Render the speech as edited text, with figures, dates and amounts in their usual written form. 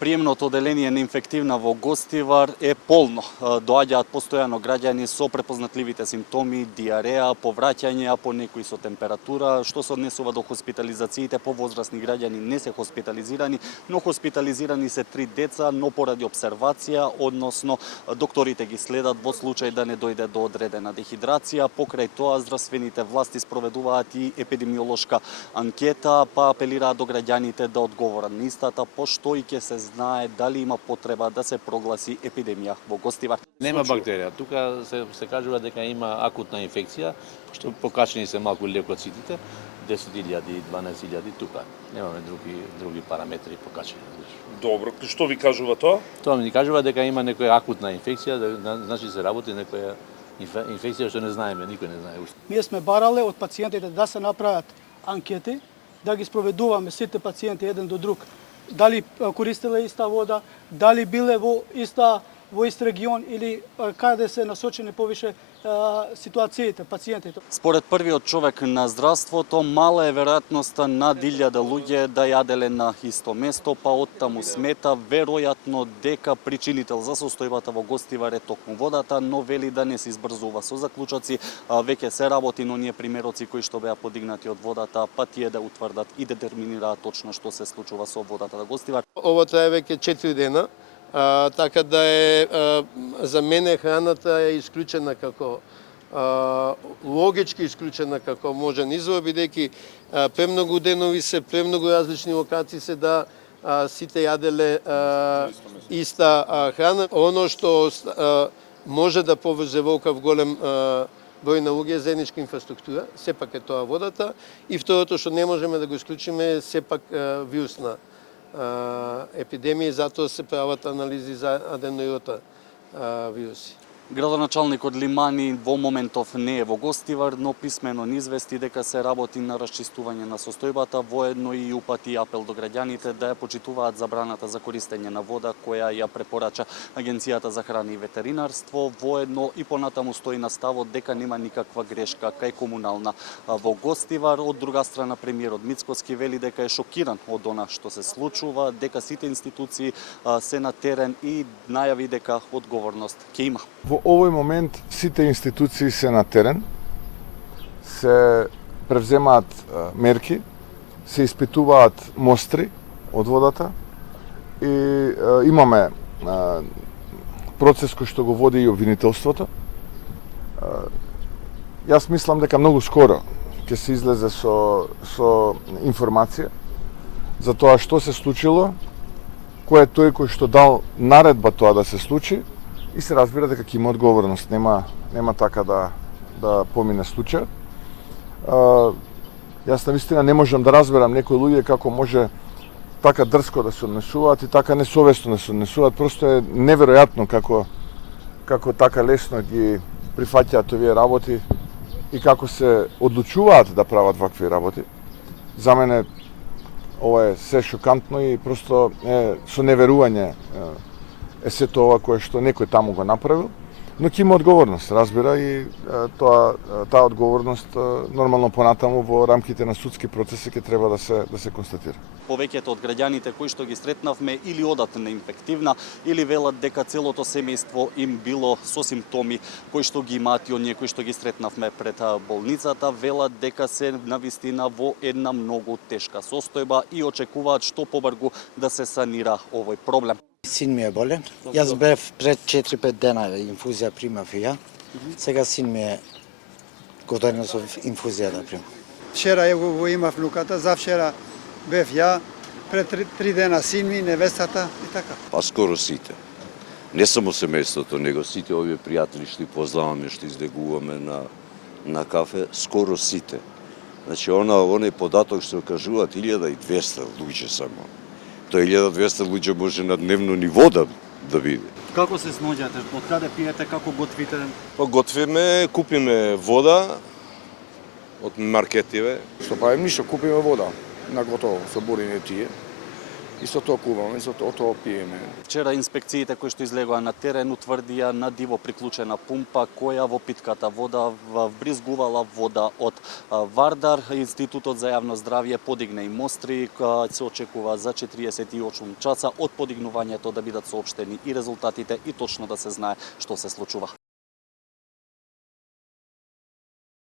Приемното оделение на инфективна во Гостивар е полно. Доаѓаат постојано граѓани со препознатливите симптоми, диареа, повраќање, а по некои со температура. Што се однесува до хоспитализациите, повозрасни граѓани не се хоспитализирани, но хоспитализирани се 3 деца, но поради обсервација, односно докторите ги следат во случај да не дојде до одредена дехидрација. Покрај тоа, здравствените власти спроведуваат и епидемиолошка анкета, па апелираат до граѓаните да одговорат на истата, пошто и ќе се знае дали има потреба да се прогласи епидемија во Гостивар. Нема бактерија. Тука се кажува дека има акутна инфекција, што покачени се малку леукоцитите, 10.000, 12.000 тука. Немаме други параметри покачени. Добро, што ви кажува тоа? Тоа ми кажува дека има некоја акутна инфекција, значи се работи некоја инфекција што не знаеме, никој не знае уште. Ние сме барале од пациентите да се направат анкети, да ги спроведуваме сите пациенти еден до друг. Дали користеле иста вода, дали биле во ист регион или каде се насочени повише ситуациите, пациентите. Според првиот човек на здравството, мала е веројатноста на 1000 луѓе да јаделе на исто место, па оттаму смета веројатно дека причинител за состојбата во Гостивар е токму водата, но вели да не се избрзува со заклучоци. Веќе се работи на оние примероци кои што беа подигнати од водата, па тие да утврдат и детерминираат точно што се случува со водата на Гостивар. Ова трае веќе 4 дена. Така да за мене храната е исклучена како логички исклучена како можен извор, бидејќи премногу денови се, премногу различни локации се да сите јаделе иста храна. Оно што може да поврзе волкав голем број на луѓе е заедничка инфраструктура, сепак е тоа водата, и второто што не можеме да го исклучиме е сепак вирусна епидемија, затоа се прават анализи за аденоирота вируси. Градоначалникот Лимани во моментов не е во Гостивар, но писмено ни извести дека се работи на расчистување на состојбата, воедно и упати апел до граѓаните да ја почитуваат забраната за користење на вода која ја препорача Агенцијата за храна и ветеринарство, воедно и понатаму стои на ставот дека нема никаква грешка кај комунална во Гостивар. Од друга страна, премиерот Мицкоски вели дека е шокиран од она што се случува, дека сите институции се на терен и најави дека одговорност ќе има. Во овој момент сите институции се на терен, се превземаат мерки, се испитуваат мостри од водата и имаме процес кој што го води и обвинителството. Јас мислам дека многу скоро ќе се излезе со информација за тоа што се случило, кој е тој кој што дал наредба тоа да се случи, и се разбира дека ќе има одговорност, нема така да помине случајот. Јас навистина не можам да разберам некои луѓе како може така дрско да се однесуваат и така несовесно да се однесуваат. Просто е неверојатно како така лесно ги прифаќаат овие работи и како се одлучуваат да прават вакви работи. За мене ова е се шокантно и просто со неверување е сето ова кое што некој таму го направил, но ќе има одговорност, разбира, и таа одговорност нормално понатаму во рамките на судски процеси ќе треба да се констатира. Повеќето од граѓаните кои што ги сретнавме или одат на инфективна, или велат дека целото семејство им било со симптоми кои што ги имаат и оние кои што ги сретнавме пред болницата, велат дека се навистина во една многу тешка состојба и очекуваат што побрзо да се санира овој проблем. Син ми е болен. Јас бев пред 4-5 дена инфузија примав и ја. Сега син ми е готовен со инфузија да примам. Вчера го имав внуката, завчера бев ја, пред 3 дена син ми, невестата и така. Па скоро сите. Не само семејството, него сите овие пријатели што познаваме, што издегуваме на кафе, скоро сите. Значи, оној податок што кажуваат 1200 луѓе само. Тоа 1200 луѓе може на дневно ниво да биде. Како се сноѓате? Од каде пиете? Како готвите? Па готвиме, купиме вода од маркетиве. Што правиме ништо, купиме вода на готово со бурени тие. Исто тоа куваме, исто тоа пиеме. Вчера инспекциите кои што излегоа на терен утврдија на диво приклучена пумпа која во питката вода вбризгувала вода од Вардар. Институтот за јавно здравје подигна и мостри, се очекува за 48 часа од подигнувањето да бидат соопштени и резултатите и точно да се знае што се случува.